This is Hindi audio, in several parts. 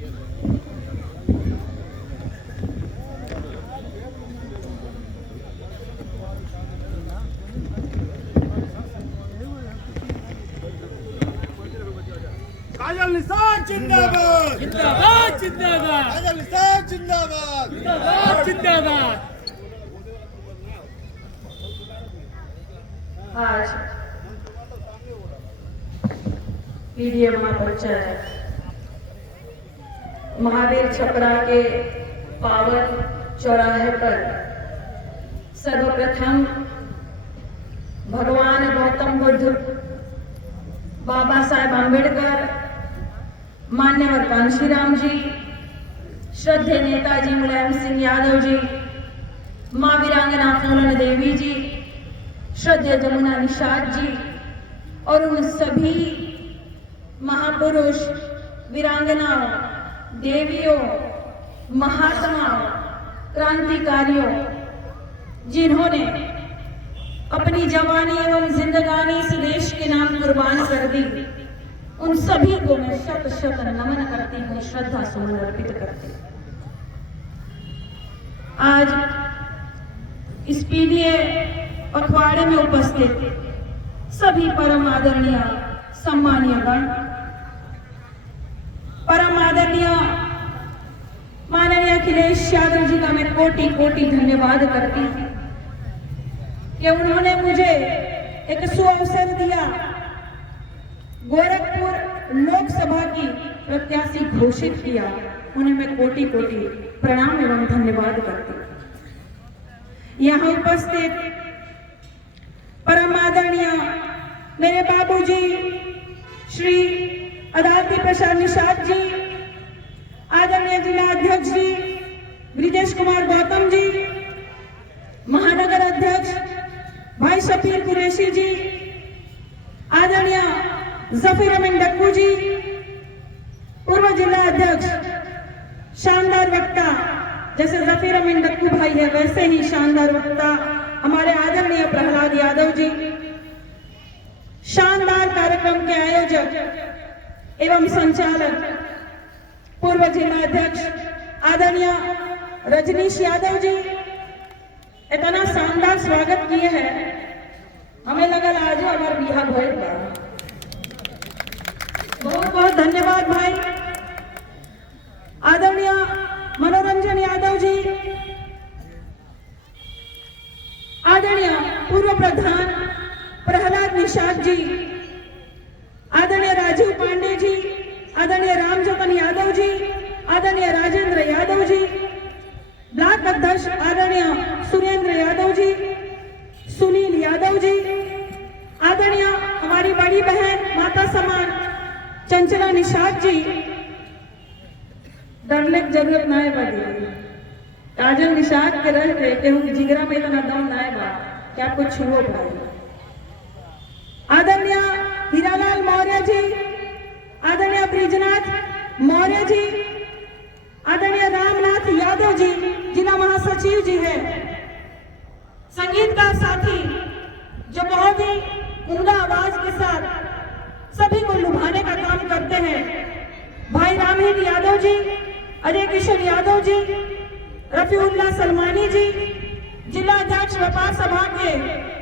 काजल निसार जिंदाबाद जिंदाबाद जिंदाबाद काजल निसार जिंदाबाद जिंदाबाद जिंदाबाद। आज पीडीए महापंचायत महावीर छपरा के पावन चौराहे पर सर्वप्रथम भगवान गौतम बुद्ध, बाबा साहेब आंबेडकर, मान्यवर कांशीराम जी, श्रद्धेय नेताजी मुलायम सिंह यादव जी, मां वीरांगना फूलन देवी जी, श्रद्धेय जमुना निषाद जी और उन सभी महापुरुष, वीरांगनाओं, देवियों, महात्माओं, क्रांतिकारियों जिन्होंने अपनी जवानी एवं जिंदगानी इस देश के नाम कुर्बान कर दी, उन सभी को मैं शत शत नमन करती हूँ, श्रद्धा सुमन अर्पित करती हूँ। आज इस पीडीए अखबारे में उपस्थित सभी परम आदरणीय सम्मानीय गण, परम आदरणीय माननीय अखिलेश यादव जी का मैं कोटि कोटि धन्यवाद करती हूँ कि उन्होंने मुझे एक सुअवसर दिया, गोरखपुर लोकसभा की प्रत्याशी घोषित किया। उन्हें मैं कोटि कोटि प्रणाम एवं धन्यवाद करती हूँ। यहाँ उपस्थित परम आदरणीय मेरे बाबूजी श्री अदालती प्रसाद निषाद जी, आदरणीय जिला अध्यक्ष जी ब्रिजेश कुमार गौतम जी, महानगर अध्यक्ष भाई शफीर कुरैशी जी, आदरणीय जफीर अमीन डक्कू जी, पूर्व जिला अध्यक्ष, शानदार वक्ता, जैसे जफीर अमीन डक्कू भाई है वैसे ही शानदार वक्ता हमारे आदरणीय प्रहलाद यादव जी, शानदार कार्यक्रम के आयोजक एवं संचालक पूर्व जिला अध्यक्ष आदरणीय रजनीश यादव जी, इतना शानदार स्वागत किए हैं, हमें लगा आज हमारे बिहार भोज बा। बहुत बहुत धन्यवाद भाई। आदरणीय मनोरंजन यादव जी, आदरणीय पूर्व प्रधान प्रहलाद निषाद जी, आदरणीय राजीव पांडे जी, आदरणीय रामजोगन यादव जी, आदरणीय राजेंद्र यादव जी, ब्लॉक अध्यक्ष आदरणीय सुरेंद्र यादव जी, सुनील यादव जी, आदरणीय हमारी बड़ी बहन माता समान चंचला निषाद जी, डरने की जरूरत ना है बदी, काजल निषाद के रहते क्योंकि जिगरा में इतना दम ना है बा क्या कुछ छुओ भाई। आदरणीय हीरालाल मौर्य जी, आदरणीय ब्रिजनाथ मौर्य जी, आदरणीय रामनाथ यादव जी जिला महासचिव जी है, संगीतकार साथी जो बहुत ही उम्दा आवाज के साथ सभी को लुभाने का काम करते हैं, भाई रामहीर यादव जी, अजय किशोर यादव जी, रफीउल्लाह सलमानी जी, जिला अध्यक्ष व्यापार सभा के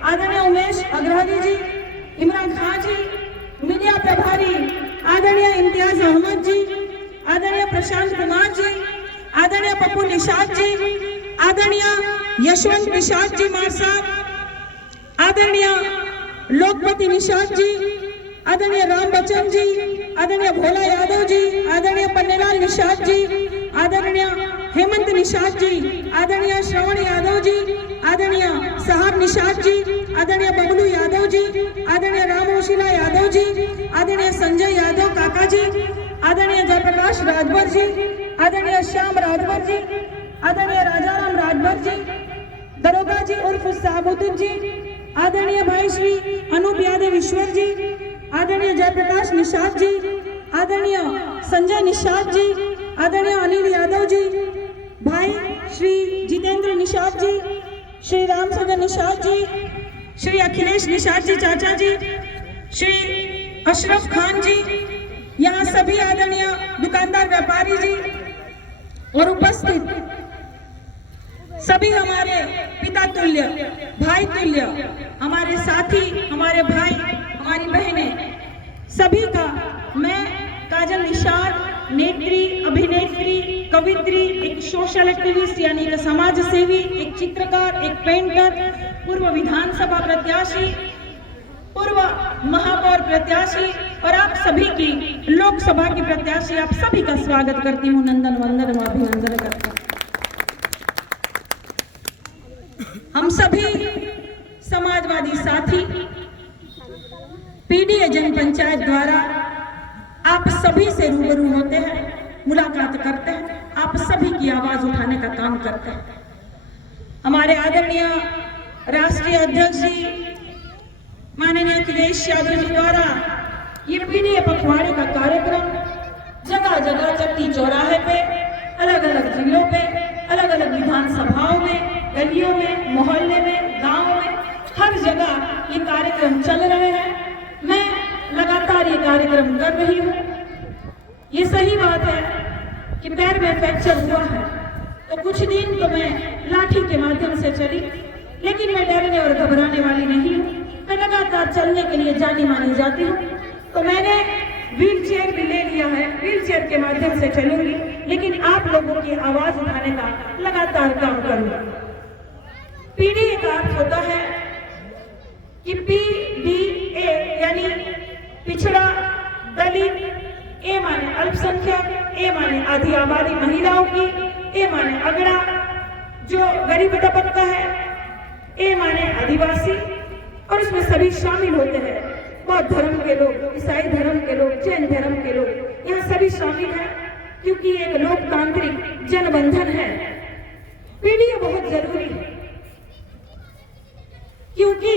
आदरणीय उमेश अग्रवाली जी, इमरान खान जी, मीडिया प्रभारी आदरणीय इम्तियाज अहमद जी, आदरणीय प्रशांत कुमार जी, आदरणीय पप्पू निषाद जी, आदरणीय यशवंत निषाद जी मार साहब, आदरणीय लोकपति निषाद जी, आदरणीय राम बच्चन जी, आदरणीय भोला यादव जी, आदरणीय पन्नेलाल निषाद जी, आदरणीय हेमंत निषाद जी, आदरणीय श्रवण यादव जी, आदरणीय साहब निषाद जी, आदरणीय बबलू यादव जी, आदरणीय रामोशीला यादव जी, आदरणीय संजय यादव काका जी, आदरणीय जयप्रकाश राजभर जी, आदरणीय श्याम राजभर जी, आदरणीय राजाराम राजभर जी, दरोगा जी उर्फ साबुद्दीन जी, आदरणीय भाई श्री अनूप यादव ईश्वर जी, आदरणीय जयप्रकाश निषाद जी, आदरणीय संजय निषाद जी, आदरणीय अनिल यादव जी, भाई श्री जितेंद्र निषाद जी, श्री रामसगर निषाद जी, श्री अखिलेश निषाद जी चाचा जी, श्री अशरफ खान जी, यहाँ सभी आदरणीय दुकानदार व्यापारी व्यापारी जी और उपस्थित सभी हमारे पिता तुल्य, भाई तुल्य, हमारे साथी, हमारे भाई, हमारी बहनें, सभी का मैं काजल निषाद, नेत्री, अभिनेत्री, कवित्री, एक सोशल एक्टिविस्ट यानी एक समाज सेवी, एक चित्रकार, एक पेंटर, पूर्व विधानसभा प्रत्याशी, पूर्व महापौर प्रत्याशी और आप सभी की लोकसभा की प्रत्याशी, आप सभी का स्वागत करती हूँ, नंदन वंदन व अभिनंदन करती हूँ। हम सभी समाजवादी साथी पीडीए जन पंचायत द्वारा आप सभी से रूबरू होते हैं, मुलाकात करते हैं, आप सभी की आवाज उठाने का काम करते हैं। हमारे आदरणीय राष्ट्रीय अध्यक्ष जी माननीय अखिलेश यादव जी द्वारा ये पीडीए पखवाड़े का कार्यक्रम जगह जगह चट्टी चौराहे पे, अलग अलग जिलों पे, अलग अलग विधानसभाओं में, गलियों में, मोहल्ले में, गांव में, हर जगह ये कार्यक्रम चल रहे हैं। मैं लगातार ये कार्यक्रम कर रही हूँ। ये सही बात है कि पैर में फ्रैक्चर हुआ है तो कुछ दिन तो मैं लाठी के माध्यम से चली, लेकिन मैं डरने और घबराने वाली नहीं हूँ। मैं लगातार चलने के लिए जानी मानी जाती हूँ। तो मैंने व्हील चेयर भी ले लिया है, व्हील चेयर के माध्यम से चलूंगी, लेकिन आप लोगों की आवाज उठाने का लगातार काम करूंगी। पीडीए का अर्थ होता है कि पीडीए यानी पिछड़ा, दलित, ए माने अल्पसंख्यक, ए माने आधी आबादी महिलाओं की, ए माने अगड़ा जो गरीब तबका है, ए माने आदिवासी, और इसमें सभी शामिल होते हैं। बौद्ध धर्म के लोग, ईसाई धर्म के लोग, जैन धर्म के लोग, यहाँ सभी शामिल हैं क्योंकि एक लोकतांत्रिक जनबंधन है। पीडीए बहुत जरूरी है क्योंकि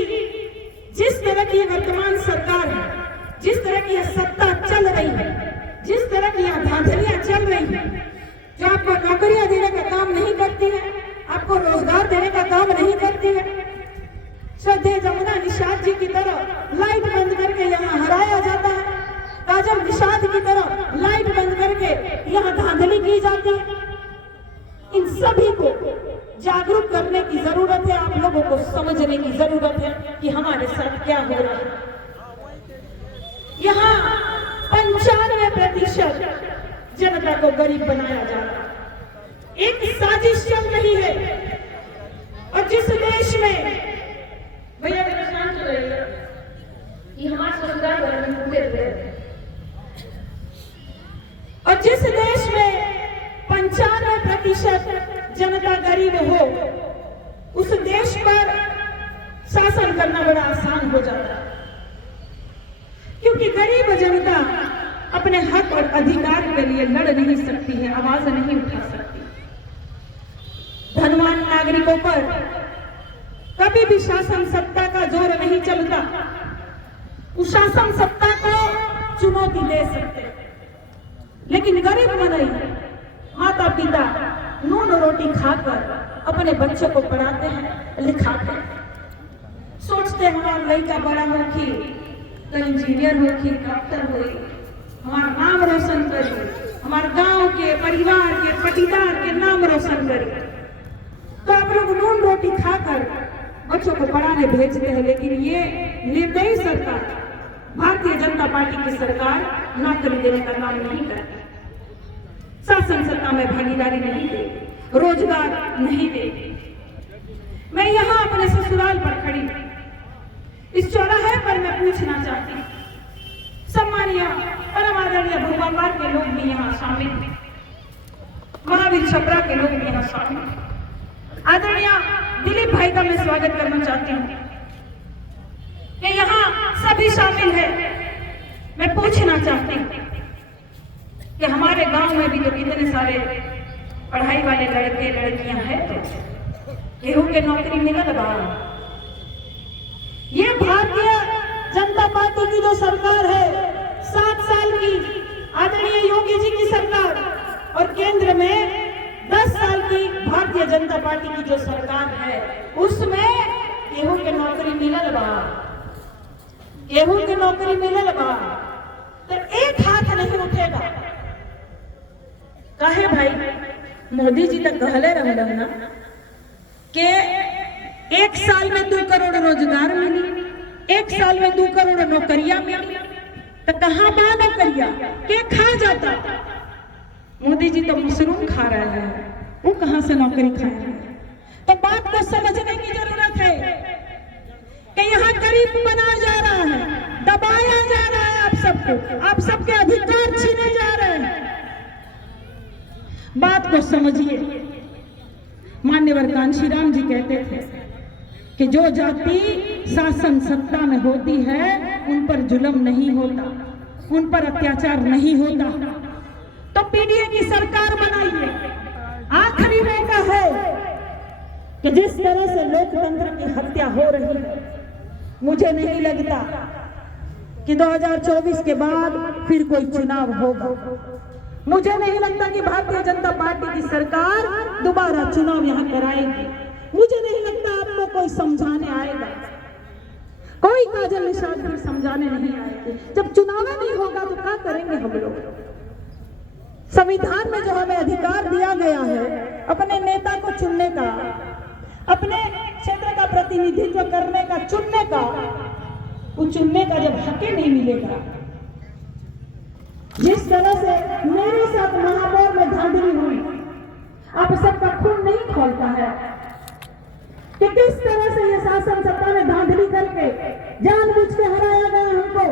जिस तरह की वर्तमान सरकार है, जिस तरह की सत्ता चल रही है, जिस तरह की यहाँ धांधलियां चल रही है, जो आपको नौकरियां देने का काम नहीं करती है, आपको रोजगार देने का काम नहीं करती है, श्रद्धेय जमुना निषाद जी की तरह लाइट बंद करके यहाँ हराया जाता है, काजल निषाद की तरह लाइट बंद करके यहाँ धांधली की जाती है। इन सभी को जागरूक करने की जरूरत है, आप लोगों को समझने की जरूरत है कि हमारे साथ क्या हो रहा है। यहाँ 95% जनता को गरीब बनाया जा रहा है। एक साजिश चल रही है और जिस देश में भैया शांत हो रही है कि हमारे ससुराल वाले पूरे हुए, और जिस देश में 95% जनता गरीब हो, उस देश पर शासन करना बड़ा आसान हो जाता है क्योंकि गरीब जनता अपने हक और अधिकार के लिए लड़ नहीं सकती है, आवाज नहीं उठा सकती। धनवान नागरिकों पर कभी भी शासन सत्ता का जोर नहीं चलता, उस शासन सत्ता को चुनौती दे सकते, लेकिन गरीब मनई माता पिता नून रोटी खाकर अपने बच्चों को पढ़ाते हैं, लिखाते हैं, सोचते हैं हमारा लड़का बड़ा होगी तो इंजीनियर होगी, डॉक्टर होगी, हमारा नाम रोशन करी, हमारे गांव के, परिवार के, पटीदार के नाम रोशन करी। तो आप लोग नून रोटी खाकर बच्चों को पढ़ाने भेजते हैं, लेकिन ये निर्दयी सरकार, भारतीय जनता पार्टी की सरकार नौकरी देने का काम नहीं करती, शासन सत्ता में भागीदारी नहीं देती, रोजगार नहीं देती। मैं यहाँ अपने ससुराल पर खड़ी, इस चौराहे पर मैं पूछना चाहती हूँ, सम्मानीय परम आदरणीय भूपाल के लोग भी यहाँ शामिल हैं, महावीर छपरा के लोग भी यहाँ शामिल हैं, आदरणीय दिलीप भाई का मैं स्वागत करना चाहती हूँ कि यहाँ सभी शामिल हैं। मैं पूछना चाहती हूँ कि हमारे गांव में भी तो कितने सारे पढ़ाई वाले लड़के लड़कियां हैं, तो गेहूं के नौकरी मिलत बा। ये भारतीय जनता पार्टी की जो सरकार है, 7 साल की आदरणीय योगी जी की सरकार, और केंद्र में 10 साल की भारतीय जनता पार्टी की जो सरकार है, उसमें गेहूं के नौकरी मिलल बा, गेहूं की नौकरी मिलल बा। तो एक हाथ नहीं उठेगा, काहे भाई मोदी जी तक कहले रहलन ना कि 1 साल में 2 करोड़ रोजगार मिली, 1 साल में 2 करोड़ नौकरियां मिली, तो कहाँ बा नौकरियां के खा जाता? मोदी जी तो मशरूम खा रहे हैं, वो कहाँ से नौकरी खाएंगे? तो बात को समझने की जरूरत है कि यहाँ गरीब बनाया जा रहा है, दबाया जा रहा है आप सबको, आप सबके अधिकार छीने जा रहे हैं। बात को समझिए। मान्यवर कांशीराम जी कहते थे कि जो जाति शासन सत्ता में होती है उन पर जुल्म नहीं होता, उन पर अत्याचार नहीं होता। तो पीडीए की सरकार बनाइए। आखिरी मौका है कि जिस तरह से लोकतंत्र की हत्या हो रही है, मुझे नहीं लगता कि 2024 के बाद फिर कोई चुनाव होगा। मुझे नहीं लगता कि भारतीय जनता पार्टी की सरकार दोबारा चुनाव यहाँ कराएगी। मुझे नहीं लगता आपको कोई समझाने आएगा, कोई काजल निषाद फिर समझाने नहीं आएगी। जब चुनाव नहीं होगा तो क्या करेंगे हम लोग? संविधान में जो हमें अधिकार दिया गया है अपने नेता को चुनने का, अपने क्षेत्र का प्रतिनिधित्व करने का, चुनने का, वो चुनने का जब हक ही नहीं मिलेगा। जिस तरह से मेरे साथ महापौर में धांधली हुई, आप सबका खून नहीं खोलता है कि किस तरह से ये शासन सत्ता में धांधली करके जानबूझ के हराया गया हमको।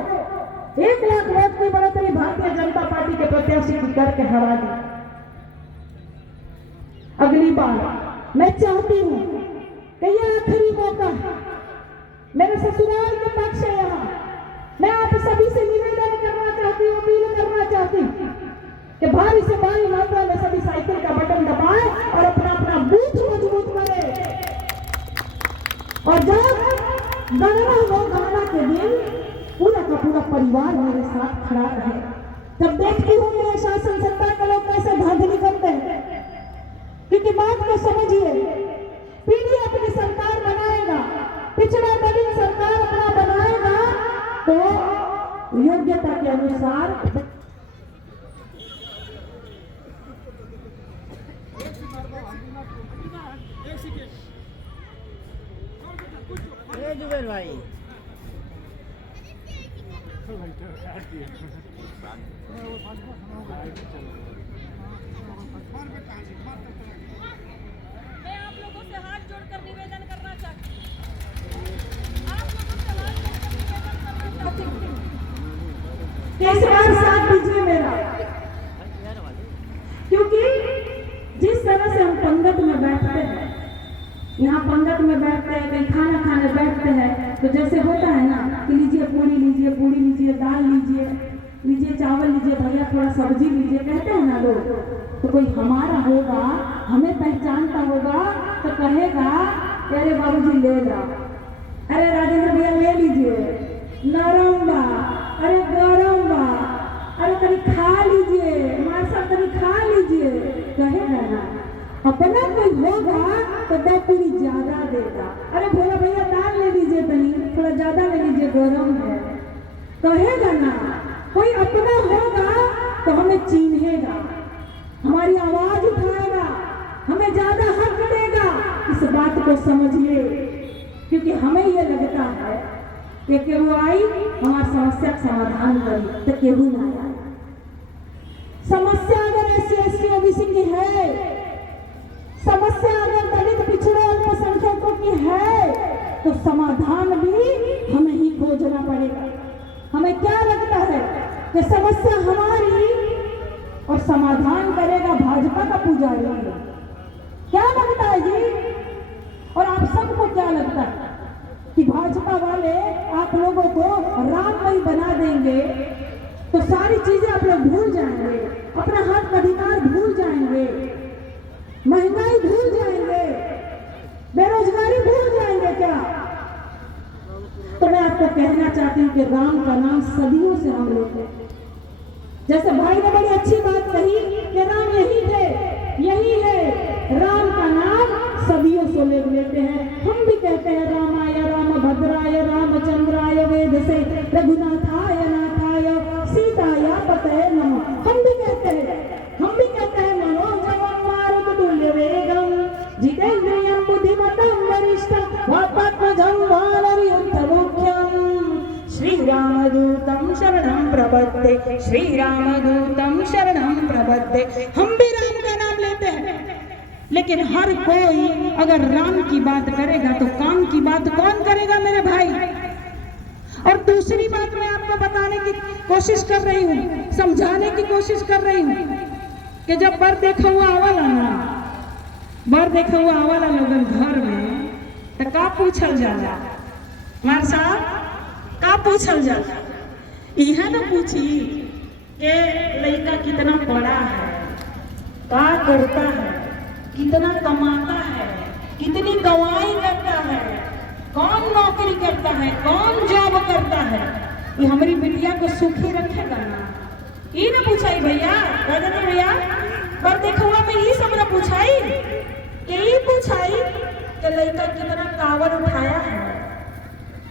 1 लाख वोट की बढ़ोतरी भारतीय जनता पार्टी के प्रत्याशी की करके हरा दी। अगली बार मैं चाहती हूँ कि ये आखिरी मौका मेरे ससुराल के पक्ष है। यहाँ मैं आप सभी से निवेदन करना चाहती हूँ, अपील करना चाहती हूँ कि भारी से भारी मात्रा में सभी साइकिल का बटन दबाए और अपना अपना बूथ मजबूत करे। और जब गणना हो, गणना के दिन पूरा का पूरा परिवार मेरे साथ खड़ा रहे। जब देखती हूँ मेरे शासन सत्ता के लोग कैसे धांधली करते हैं, क्योंकि बात को समझिए, पीडीए अपनी सरकार बनाएगा, पिछड़ा दलित सरकार अपना बनाएगा तो योग्यता के अनुसार जुबेर भाई मैं आप लोगों से हाथ जोड़कर निवेदन करना चाहती हूँ, आप लोगों से हाथ जोड़कर निवेदन करना चाहती हूँ कि इस बार साथ दीजिए मेरा, क्योंकि जिस तरह से हम पंगत में बैठते हैं, यहाँ पंगत में बैठते हैं, कहीं खाना खाने बैठते हैं, तो जैसे होता है ना कि लीजिए पूरी लीजिए, दाल लीजिए चावल लीजिए, भैया थोड़ा सब्जी लीजिए, कहते हैं ना लोग। तो कोई हमारा होगा, हमें पहचानता होगा तो कहेगा अरे बाबूजी ले लो, अरे राजेंद्र भैया ले लीजिए, नरम बा, अरे गरम बा, अरे कभी खा लीजिए, हमारे साथ कभी खा लीजिए, कहेगा ना। अपना कोई होगा तो 2 पूरी ज्यादा देगा, अरे भोला भैया दाल ले लीजिए, तनी थोड़ा ज्यादा ले लीजिए, गरम है, कहेगा ना। कोई अपना होगा तो हमें चिन्हेगा, हमारी आवाज उठाएगा, हमें ज्यादा हक देगा। इस बात को समझिए, क्योंकि हमें ये लगता है कि केहू आई हमारी समस्या का समाधान करी तो केहू ना आए। समस्या अगर SC/ST OBC की है, समस्या अगर दलित पिछड़े अल्पसंख्यकों की है, तो समाधान भी हमें ही खोजना पड़ेगा। हमें क्या लगता है कि समस्या हमारी और समाधान करेगा भाजपा का पुजारी? क्या लगता है जी? और आप सबको क्या लगता है कि भाजपा वाले आप लोगों को राममय बना देंगे तो सारी चीजें आप लोग भूल जाएंगे, अपना हक अधिकार भूल जाएंगे, महंगाई भूल जाएंगे, बेरोजगारी भूल जाएंगे क्या? तो मैं आपको कहना चाहती हूँ कि राम का नाम सदियों से हम लोग हैं। जैसे भाई ने बड़ी अच्छी बात कही कि राम यही थे, यही है, राम का नाम सदियों से लोग लेते हैं। हम भी कहते हैं रामाय रामभद्राय रामचंद्राय वेद से रघुनाथाय नाथाय सीताया पतये नमः। हम भी कहते हैं प्रपद्ये, श्री राम दूतम शरणम प्रपद्ये। हम भी राम का नाम लेते हैं, लेकिन हर कोई अगर राम की बात करेगा तो काम की बात कौन करेगा मेरे भाई। और दूसरी बात मैं आपको बताने की कोशिश कर रही हूँ, समझाने की कोशिश कर रही हूँ कि जब बर देखा हुआ आवाला ना, बर देखा हुआ आवाला लोगन घर में तो का पूछल जाला, हमारे साथ का पूछल जाला, यह ना पूछी कि लड़का कितना बड़ा है, क्या करता है, कितना कमाता है, कितनी कमाई करता है, कौन नौकरी करता है, कौन जॉब करता है, ये हमारी बिटिया को सुखी रखेगा ना। ये ना पूछाई भैया, नहीं भैया, पर देखो हुआ मैं ये सब ना पूछाई, कि ये पूछाई कि लड़का कितना कावर उठाया है,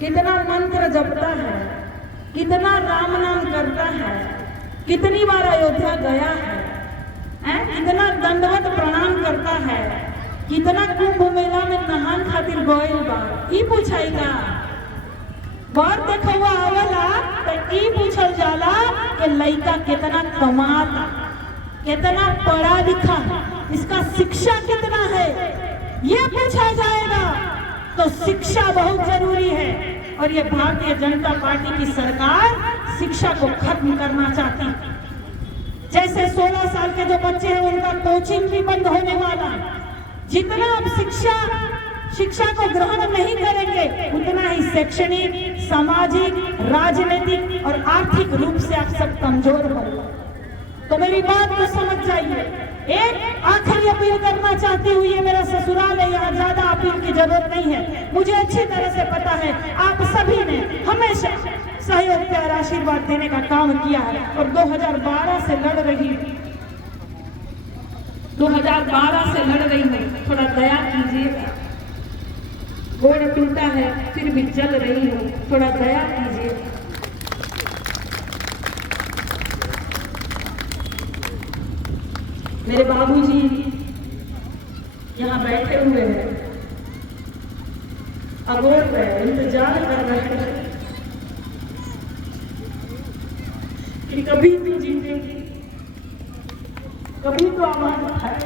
कितना मंत्र जपता है, कितना राम नाम करता है, कितनी बार अयोध्या गया है, कितना दंडवत प्रणाम करता है, कितना कुंभ मेला में नहान खातिर गइल बा, ई पूछाईगा। बार देखा हुआ आवला तो ई पूछल जाला कि लड़का कितना कमाता, कितना पढ़ा लिखा, इसका शिक्षा कितना है, ये पूछा जाएगा। तो शिक्षा बहुत जरूरी है, और ये भारतीय जनता पार्टी की सरकार शिक्षा को खत्म करना चाहती। जैसे 16 साल के जो बच्चे हैं उनका कोचिंग भी बंद होने वाला है। जितना आप शिक्षा को ग्रहण नहीं करेंगे, उतना ही शैक्षणिक, सामाजिक, राजनीतिक और आर्थिक रूप से आप सब कमजोर होंगे। तो मेरी बात को समझ जाइए। एक आखिरी अपील करना चाहती हूँ, ये मेरा ससुराल है, यहाँ ज्यादा अपील की जरूरत नहीं है, मुझे अच्छी तरह से पता है आप सभी ने हमेशा सहयोग प्यार आशीर्वाद देने का काम किया है, और 2012 से लड़ रही हूँ, 2012 से लड़ रही हूँ, थोड़ा दया कीजिए। गोड़ टूटा है फिर भी चल रही हूँ, थोड़ा दया कीजिए। मेरे बाबूजी यहाँ बैठे हुए हैं, अगोर पे इंतजार कर रहे हैं कि कभी तो जीतेगी, कभी तो आवाज उठाए।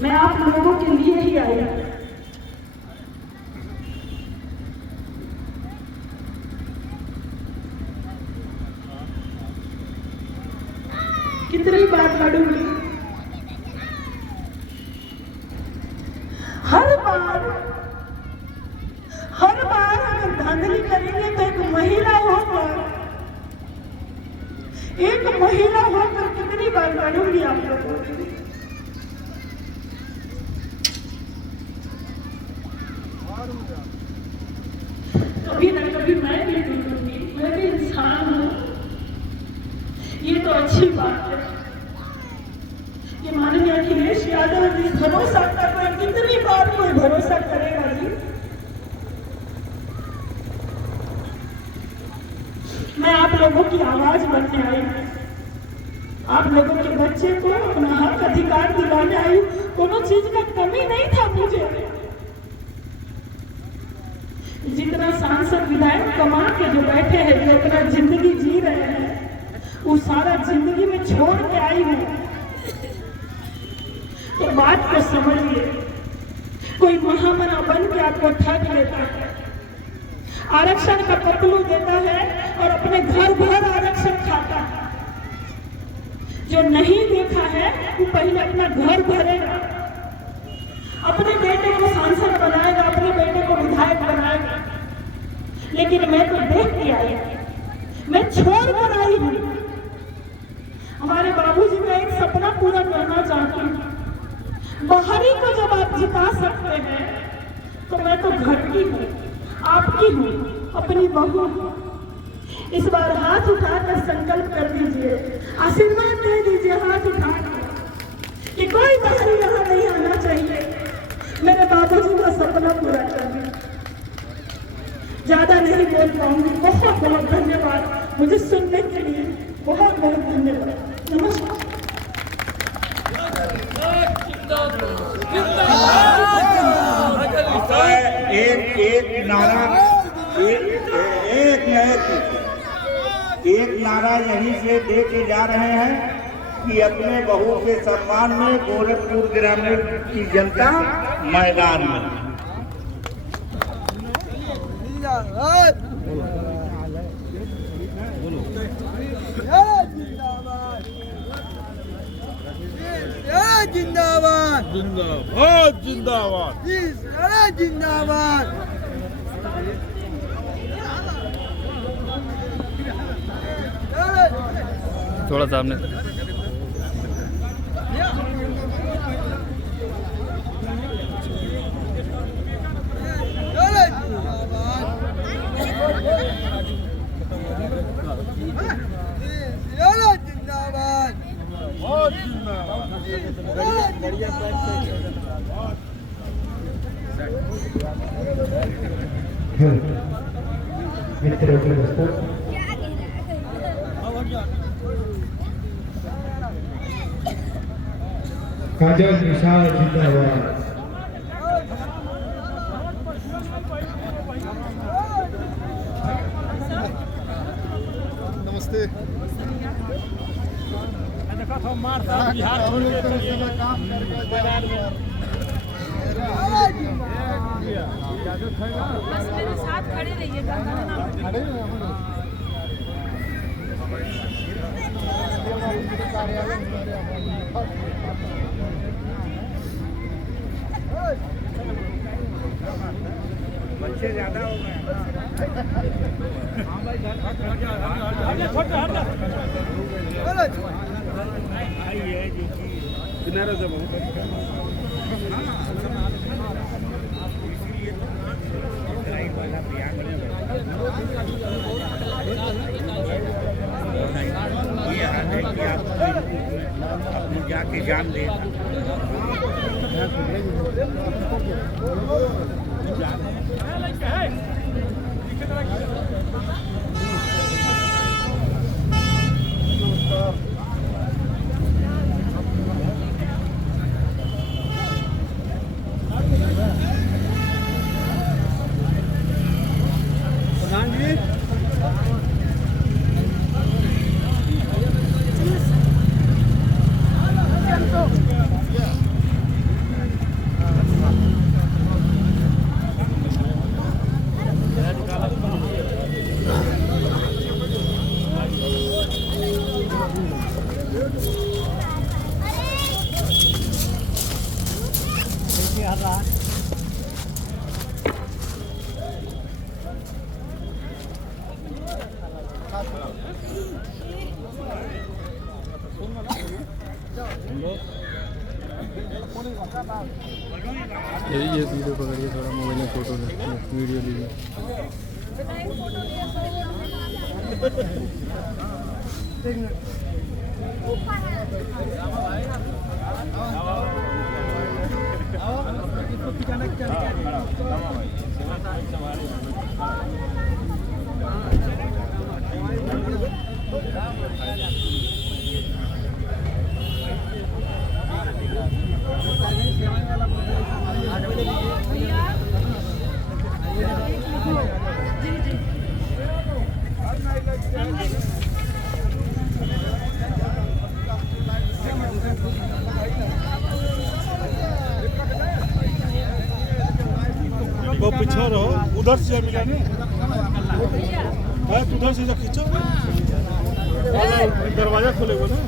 मैं आप लोगों के लिए ही आई हूं। कितनी बार लड़ूंगी, हर बार अगर धांधली करेंगे तो एक महिला होकर कितनी बार लड़ूंगी आप लोगों के। कभी ना कभी मैं भी टूटूंगी, मैं भी इंसान हूं, ये तो अच्छी बात है। ये माननीय अखिलेश यादव जी भरोसा कर रहे हैं, कितनी बार कोई भरोसा करेगा जी। मैं आप लोगों की आवाज बनने आई हूं, आप लोगों के बच्चे को अपना हक अधिकार दिलाने आई हूं। कोनो चीज का कमी नहीं था मुझे। जितना सांसद विधायक कमा के जो बैठे हैं, जो अपना जिंदगी जी रहे हैं, वो सारा जिंदगी में छोड़ के आई हूं। तो बात को समझिए, कोई महामना बन के आपको ठग लेता है, आरक्षण का पतलू देता है और अपने घर भर आरक्षण खाता है। जो नहीं देखा है वो पहले अपना घर भरेगा, अपने बेटे को सांसद बनाएगा, अपने बेटे को विधायक बनाएगा। लेकिन मैं तो देख के आई, मैं छोड़ कर आई हूं। हमारे बाबूजी का एक सपना पूरा करना चाहती हूँ। बाहरी को जब आप जिता सकते हैं तो मैं तो घर की हूँ, आपकी हूँ, अपनी बहू हूँ। इस बार हाथ उठाकर संकल्प कर दीजिए, आशीर्वाद दे दीजिए हाथ उठाकर कि कोई बाहरी यहाँ नहीं आना चाहिए, मेरे बाबूजी का सपना पूरा करना। ज्यादा नहीं बोल पाऊंगी। बहुत बहुत धन्यवाद मुझे सुनने के लिए, बहुत बहुत धन्यवाद। नमस्कार। एक नारा एक नारा यहीं से दे के जा रहे हैं कि अपने बहू के सम्मान में गोरखपुर ग्रामीण की जनता मैदान में। जिंदाबाद जिंदाबाद जिंदाबाद जिंदाबाद। थोड़ा सामने मित्र काजल निशाल जिंदाबाद। नमस्ते। बस मेरे साथ खड़े रहिएगा। बच्चे ज्यादा हो गए। किनारे से ये हाल है कि आप अपनी जाके जान ले। ये वीडियो पकड़िए, थोड़ा मोबाइल में फोटो वीडियो लीजिए। वो पीछे रहो, उधर से मिला नहीं, उधर से खींचो, दरवाजा खोलेगा ना।